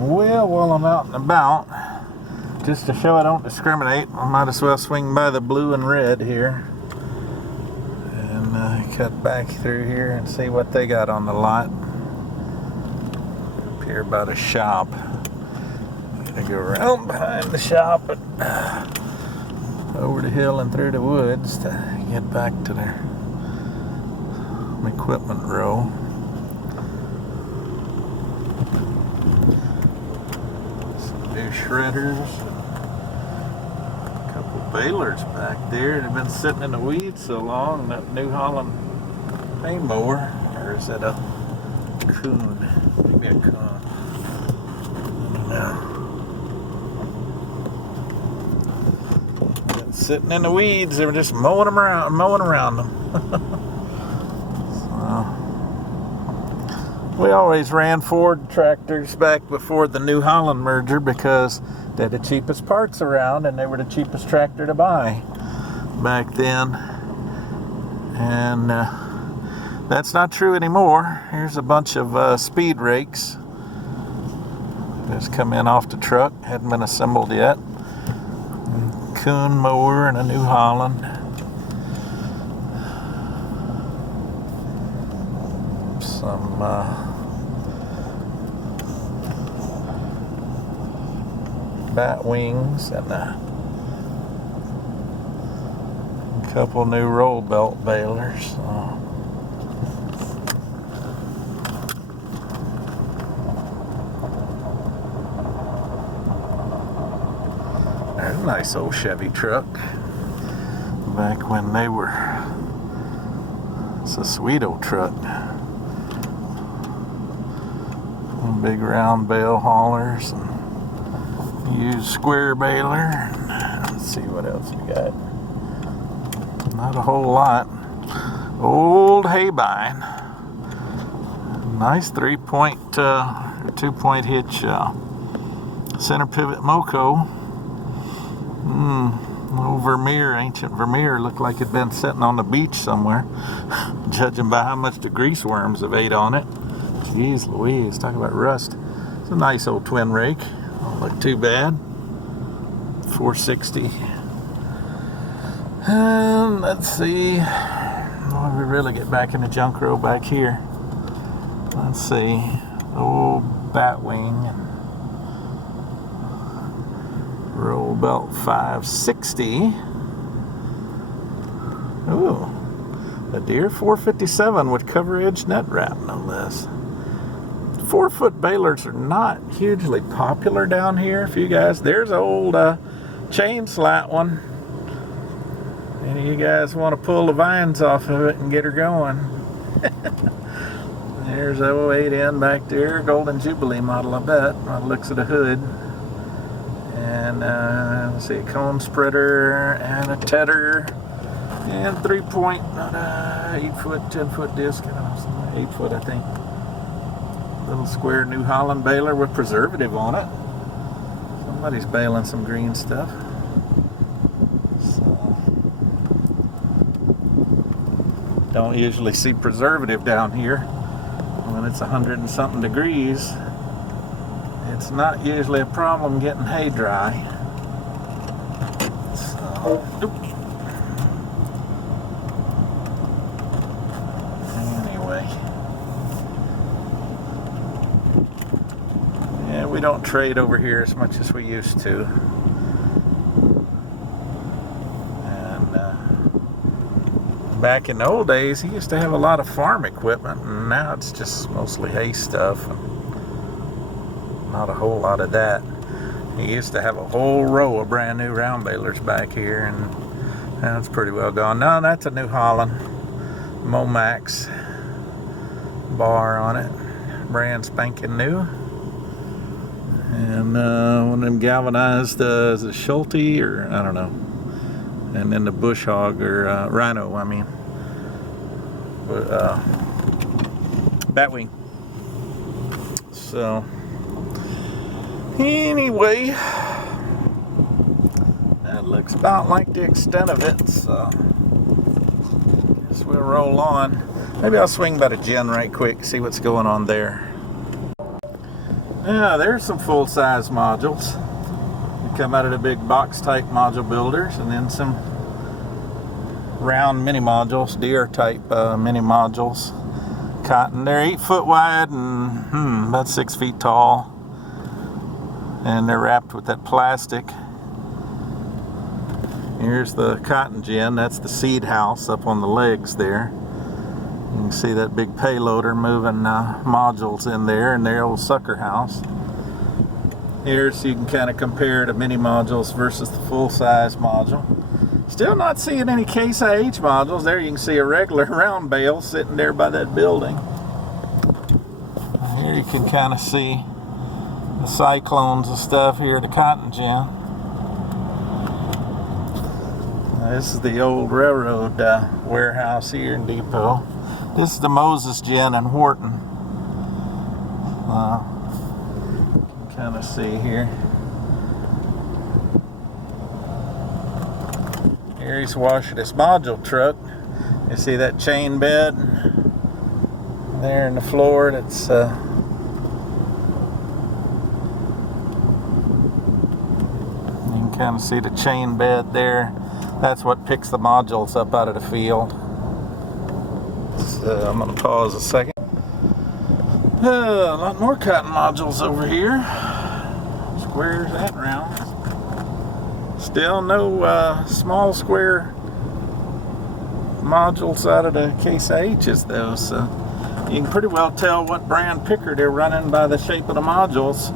Well, while I'm out and about, just to show I don't discriminate, I might as well swing by the blue and red here and cut back through here and see what they got on the lot. Up here by the shop. I'm gonna go around behind the shop and over the hill and through the woods to get back to their equipment row. Some new shredders, a couple balers back there. They've been sitting in the weeds so long. That New Holland hay mower, or is that a coon? Maybe a coon. I don't know. Sitting in the weeds, they were just mowing around them. So, we always ran Ford tractors back before the New Holland merger because they're the cheapest parts around and they were the cheapest tractor to buy back then. And that's not true anymore. Here's a bunch of speed rakes. Just come in off the truck, hadn't been assembled yet. Coon mower and a New Holland. Some bat wings and a couple new roll belt balers. There's a nice old Chevy truck. Back when they were, it's a sweet old truck. Big round bale haulers and used square baler. Let's see what else we got. Not a whole lot. Old hay bine. Nice 3-point, 2-point hitch center pivot Moco. Old Vermeer, ancient Vermeer, looked like it'd been sitting on the beach somewhere, judging by how much the grease worms have ate on it. Jeez Louise, talk about rust. It's a nice old twin rake. Don't look too bad. 460. And let's see. Well, we really get back in the junk row back here. Let's see. Old Batwing. Roll belt 560. Ooh. A Deere 457 with cover edge net wrap, no less. 4-foot balers are not hugely popular down here. For you guys, there's an old chain slat one. Any of you guys want to pull the vines off of it and get her going? There's 08N back there, Golden Jubilee model, I bet, by the looks of the hood. And let's see, a cone spreader and a tedder and 3-point, not a 8-foot, 10-foot disc, 8-foot, I think. Little square New Holland baler with preservative on it. Somebody's baling some green stuff. So, don't usually see preservative down here when it's 100 and something degrees. It's not usually a problem getting hay dry. So, anyway. Yeah, we don't trade over here as much as we used to. And back in the old days, he used to have a lot of farm equipment, and now it's just mostly hay stuff. Not a whole lot of that. He used to have a whole row of brand new round balers back here, and that's pretty well gone. No, that's a New Holland Momax bar on it, brand spanking new. And one of them galvanized, is it Schulte or I don't know. And then the Bush Hog or Rhino, I mean, Batwing. So. Anyway, that looks about like the extent of it, so guess we'll roll on. Maybe I'll swing by the gin right quick, see what's going on there. Yeah, there's some full-size modules. They come out of the big box-type module builders, and then some round mini modules, deer-type mini modules. Cotton. They're 8 foot wide and about 6 feet tall, and they're wrapped with that plastic. Here's the cotton gin. That's the seed house up on the legs there. You can see that big payloader moving modules in there, and their old sucker house. Here, so you can kind of compare the mini modules versus the full-size module. Still not seeing any Case IH modules. There you can see a regular round bale sitting there by that building. Here you can kind of see the cyclones and stuff here, the cotton gin. This is the old railroad warehouse here in Depot. This is the Moses gin in Wharton. You can kind of see here. Here he's washing his module truck. You see that chain bed there in the floor? That's you can kind of see the chain bed there. That's what picks the modules up out of the field. So I'm going to pause a second. A lot more cotton modules over here. Squares and rounds. Still no small square modules out of the Case IHs though, so you can pretty well tell what brand picker they're running by the shape of the modules.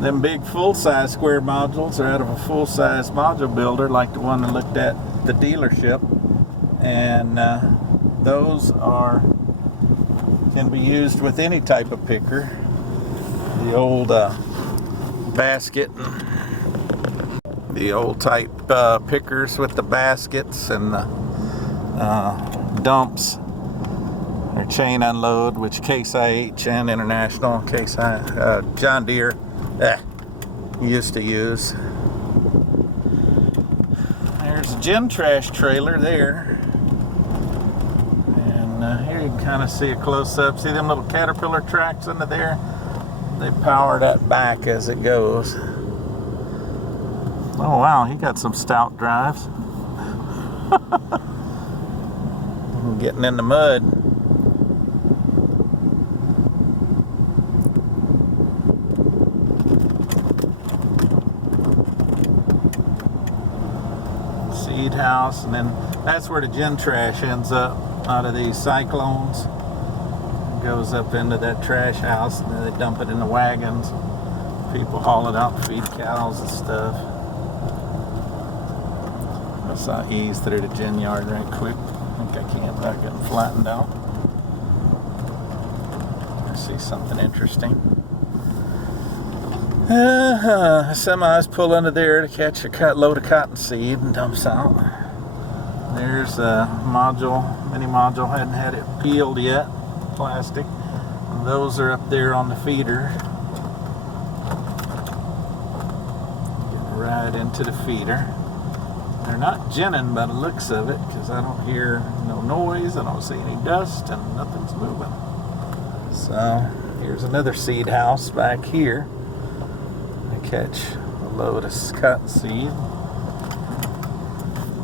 Them big full-size square modules are out of a full-size module builder like the one I looked at the dealership, and those can be used with any type of picker. The old basket, the old type pickers with the baskets and the dumps or chain unload, which Case IH and International Case John Deere used to use. There's a gin trash trailer there, and here you can kind of see a close-up. See them little caterpillar tracks under there? They power that back as it goes. Oh wow, he got some stout drives. Getting in the mud. Seed house, and then that's where the gin trash ends up out of these cyclones. It goes up into that trash house, and then they dump it in the wagons. People haul it out and feed cows and stuff. So I ease through the gin yard right quick. I think I can without getting flattened out. I see something interesting. Semis pull under there to catch a load of cottonseed and dumps out. There's a module, mini module, hadn't had it peeled yet, plastic. And those are up there on the feeder. Get right into the feeder. They're not ginning by the looks of it, because I don't hear no noise, I don't see any dust, and nothing's moving. So here's another seed house back here. I catch a load of cottonseed.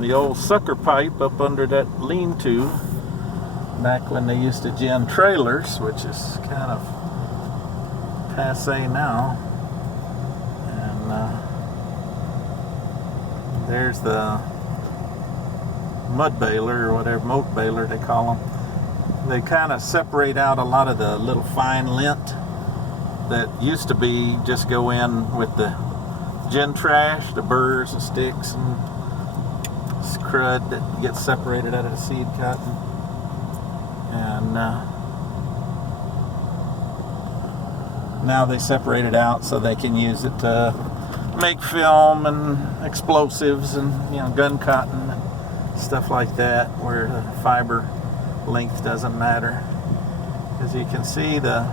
The old sucker pipe up under that lean-to, back when they used to gin trailers, which is kind of passe now. And there's the mud baler, or whatever, moat baler they call them. They kind of separate out a lot of the little fine lint that used to be just go in with the gin trash, the burrs and sticks and crud that gets separated out of the seed cotton. And now they separate it out so they can use it to make film and explosives and, you know, gun cotton and stuff like that, where the fiber length doesn't matter. As you can see, the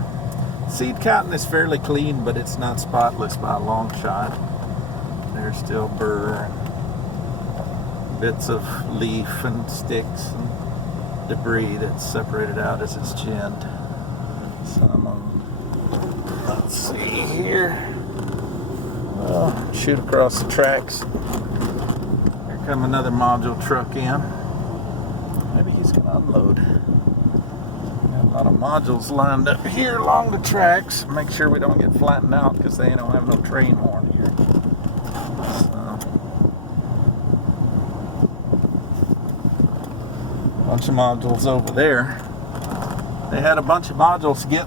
seed cotton is fairly clean, but it's not spotless by a long shot. There's still burr and bits of leaf and sticks and debris that's separated out as it's ginned. So I'm gonna see here. Shoot across the tracks. Here come another module truck in. Maybe he's going to unload. Got a lot of modules lined up here along the tracks. Make sure we don't get flattened out because they don't have no train horn here. Bunch of modules over there. They had a bunch of modules get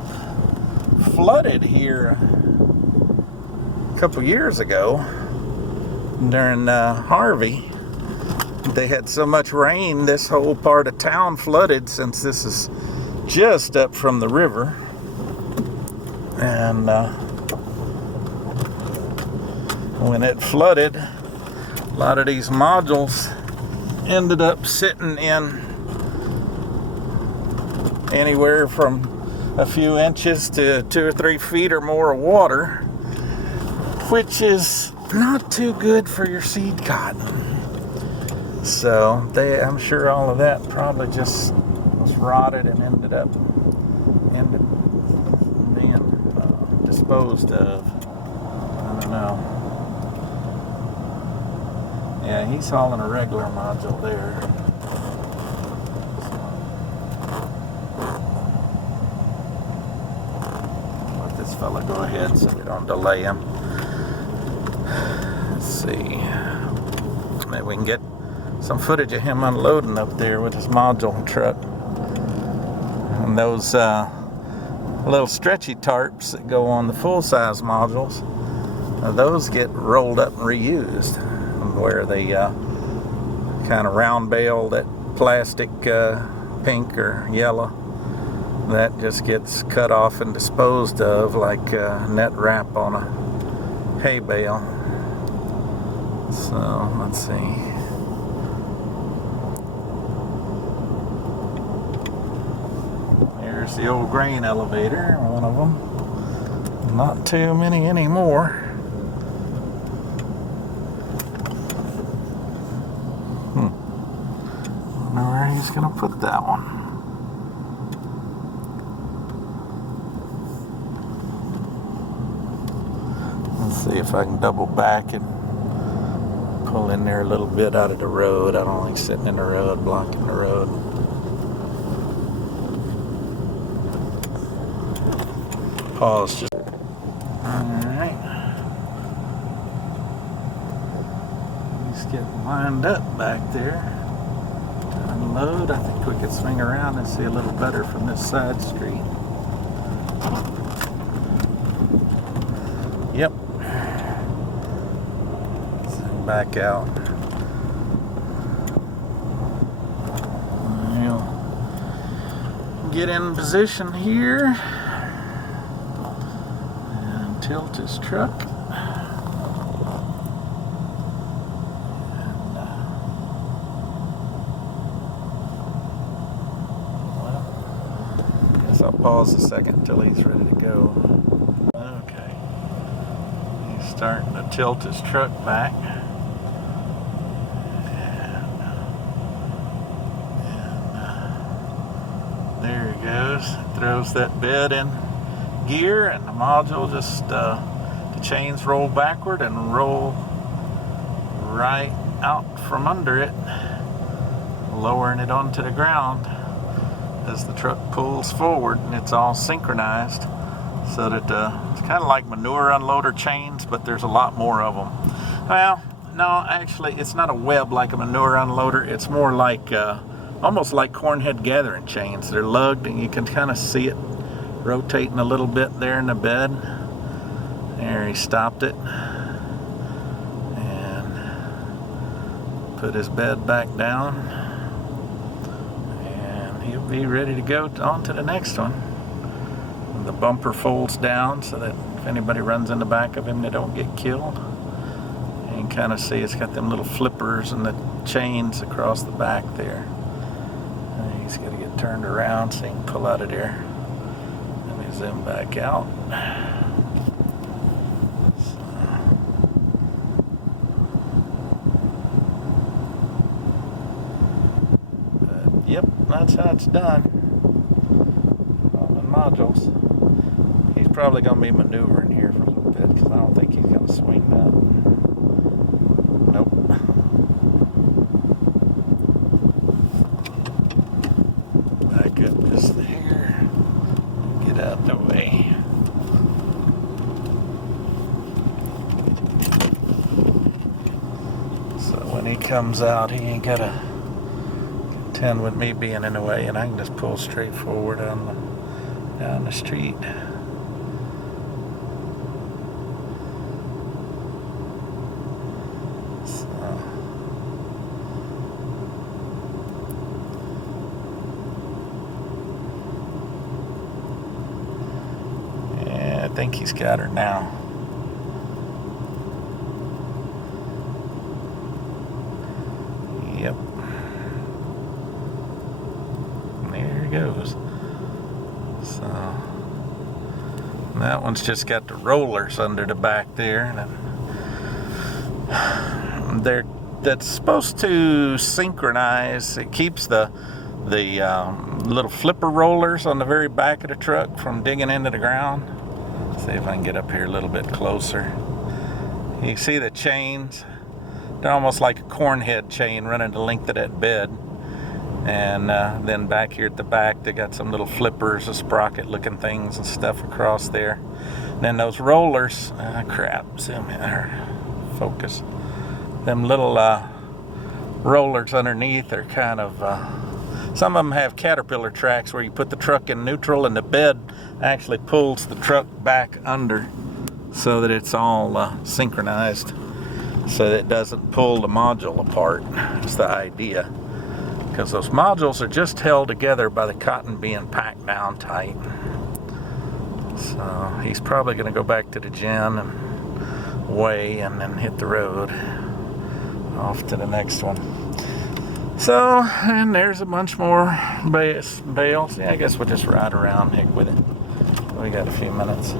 flooded here a couple years ago during Harvey. They had so much rain, this whole part of town flooded, since this is just up from the river. And when it flooded, a lot of these modules ended up sitting in anywhere from a few inches to 2 or 3 feet or more of water, which is not too good for your seed cotton. So I'm sure all of that probably just was rotted and ended being disposed of. I don't know. Yeah, he's hauling a regular module there. Fella go ahead so we don't delay him. Let's see. Maybe we can get some footage of him unloading up there with his module truck. And those little stretchy tarps that go on the full-size modules, those get rolled up and reused, where they kind of round bale that plastic pink or yellow. That just gets cut off and disposed of like net wrap on a hay bale. So let's see. Here's the old grain elevator, one of them. Not too many anymore. I wonder where he's gonna put that one. See if I can double back and pull in there a little bit out of the road. I don't like sitting in the road, blocking the road. Pause just. Alright. He's getting lined up back there to unload. I think we could swing around and see a little better from this side street. Yep. Back out. We'll get in position here and tilt his truck. Guess I'll pause a second until he's ready to go. Okay. He's starting to tilt his truck back. There he goes. Throws that bed in gear, and the module just the chains roll backward and roll right out from under it, lowering it onto the ground as the truck pulls forward, and it's all synchronized so that it's kind of like manure unloader chains, but there's a lot more of them. Well, no, actually it's not a web like a manure unloader. It's more like almost like cornhead gathering chains. They're lugged, and you can kind of see it rotating a little bit there in the bed. There, he stopped it and put his bed back down, and he'll be ready to go on to the next one. And the bumper folds down so that if anybody runs in the back of him, they don't get killed. And you can kind of see it's got them little flippers and the chains across the back there. He's got to get turned around so he can pull out of there. Let me zoom back out. But, yep, that's how it's done. All the modules. He's probably going to be maneuvering here for a little bit because I don't think he's going to swing that. Nope. Back up just there. Get out the way. So when he comes out, he ain't got to contend with me being in the way, and I can just pull straight forward down the street. I think he's got her now. Yep. There he goes. So that one's just got the rollers under the back there, and that's supposed to synchronize. It keeps the little flipper rollers on the very back of the truck from digging into the ground. See if I can get up here a little bit closer. You see the chains? They're almost like a corn head chain running the length of that bed. And then back here at the back, they got some little flippers, the sprocket looking things and stuff across there. And then those rollers, zoom in there, focus. Them little rollers underneath are kind of, some of them have caterpillar tracks where you put the truck in neutral and the bed actually pulls the truck back under so that it's all synchronized so that it doesn't pull the module apart. That's the idea. Because those modules are just held together by the cotton being packed down tight. So he's probably going to go back to the gin and weigh and then hit the road off to the next one. So, and there's a bunch more bales. Yeah, I guess we'll just ride around, heck with it. We got a few minutes.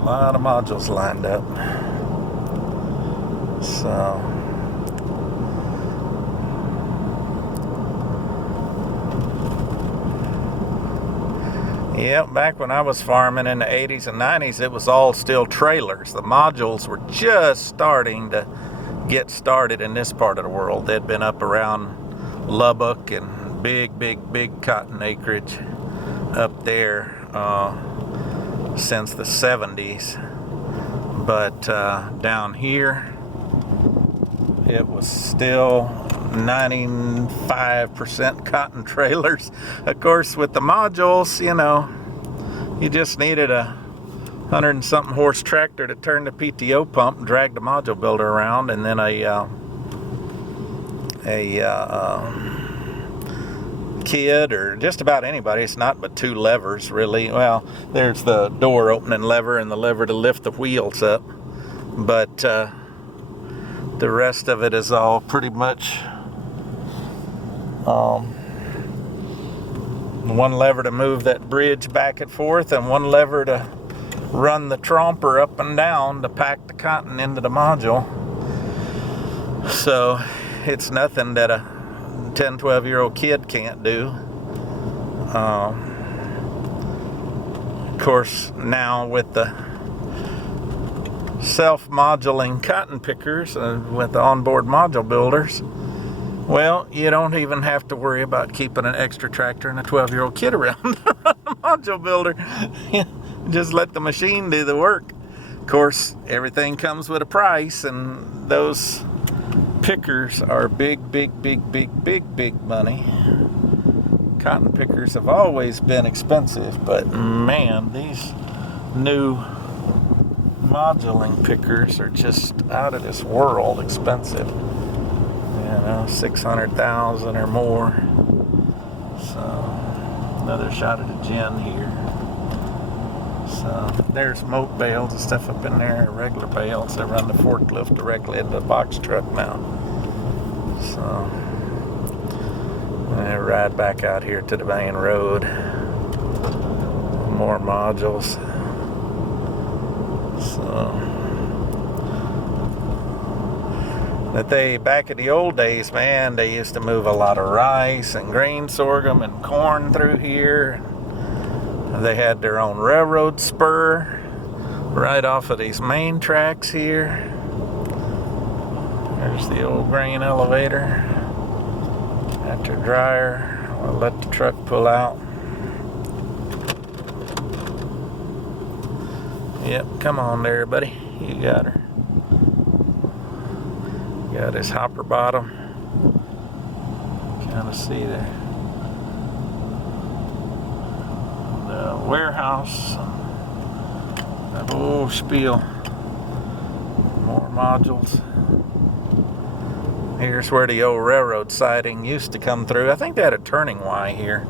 A lot of modules lined up. So, yeah, back when I was farming in the 80s and 90s, it was all still trailers. The modules were just starting to get started in this part of the world. They'd been up around Lubbock and big cotton acreage up there since the 70s. But down here, it was still 95% cotton trailers. Of course, with the modules, you know, you just needed a 100 and something horse tractor to turn the PTO pump and drag the module builder around, and then a kid or just about anybody. It's not but two levers, really. Well, there's the door opening lever and the lever to lift the wheels up, but the rest of it is all pretty much one lever to move that bridge back and forth and one lever to run the tromper up and down to pack the cotton into the module. So it's nothing that a 10, 12-year-old kid can't do. Of course, now with the self-modulating cotton pickers and with the onboard module builders, well, you don't even have to worry about keeping an extra tractor and a 12-year-old kid around to run the module builder. Just let the machine do the work. Of course, everything comes with a price, and those pickers are big money. Cotton pickers have always been expensive, but man, these new modulating pickers are just out of this world expensive. You know, 600,000 or more. So another shot at a gin here. So there's moat bales and stuff up in there, regular bales. They run the forklift directly into the box truck now. So I ride back out here to the main road. More modules. So That they, back in the old days, man, they used to move a lot of rice and grain sorghum and corn through here. They had their own railroad spur right off of these main tracks here. There's the old grain elevator. After dryer, we'll let the truck pull out. Yep, come on there, buddy. You got her. Got his hopper bottom. Kind of see there. The warehouse. That old spiel. More modules. Here's where the old railroad siding used to come through. I think they had a turning Y here.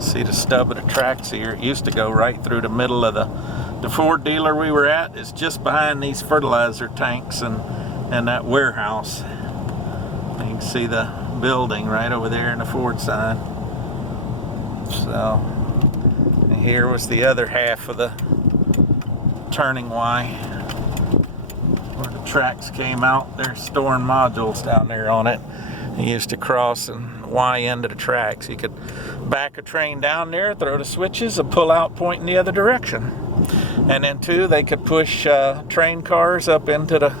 See the stub of the tracks here. It used to go right through the middle of the Ford dealer we were at is just behind these fertilizer tanks and that warehouse. You can see the building right over there in the Ford sign. So, and here was the other half of the turning Y, where the tracks came out. They're storing modules down there on it. You used to cross and Y into the tracks. You could back a train down there, throw the switches, and pull out pointing the other direction. And then too, they could push train cars up into the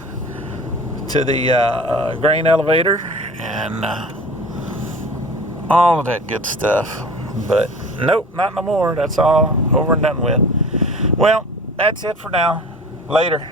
grain elevator and all of that good stuff. But nope, not no more. That's all over and done with. Well, that's it for now. Later.